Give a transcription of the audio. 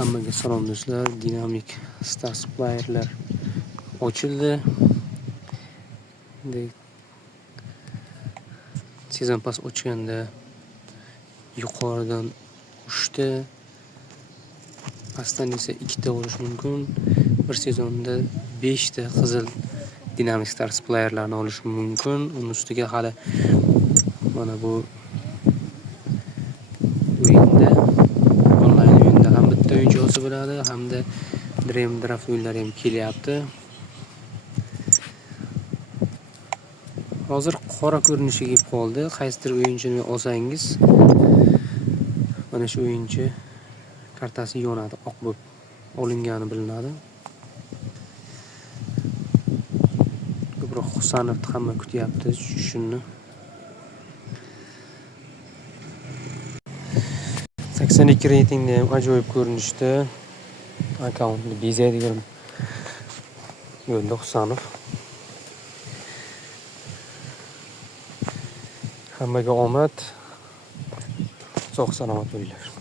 Hammaga salom do'stlar. Dinamik Stars playerlar ochildi. Sezon pas ochganda yuqoridan 3 ta, pastdan esa 2 ta olish mumkin. Bir sezonda 5 ta qizil Dinamik Stars playerlarni olish mumkin. Uning ustiga hali mana bu o'yinda, onlayn o'yinda ham bitta o'yinchi olsa bo'ladi, hamda Dream Draft o'yinlari ham kelyapti. Hozir qora ko'rinishga kelib qoldi. Qaysidir o'yinchini olsangiz, mana shu o'yinchi kartasi yonadi, oq bo'lib olingani bilinadi. Ko'proq Husanovni hamma kutyapti tushishini. 82 reytingda ham ajoyib ko'rinishda akkauntni bezaydigan yo'lda Husanov. Hammaga omad, sog' salomat bo'linglar.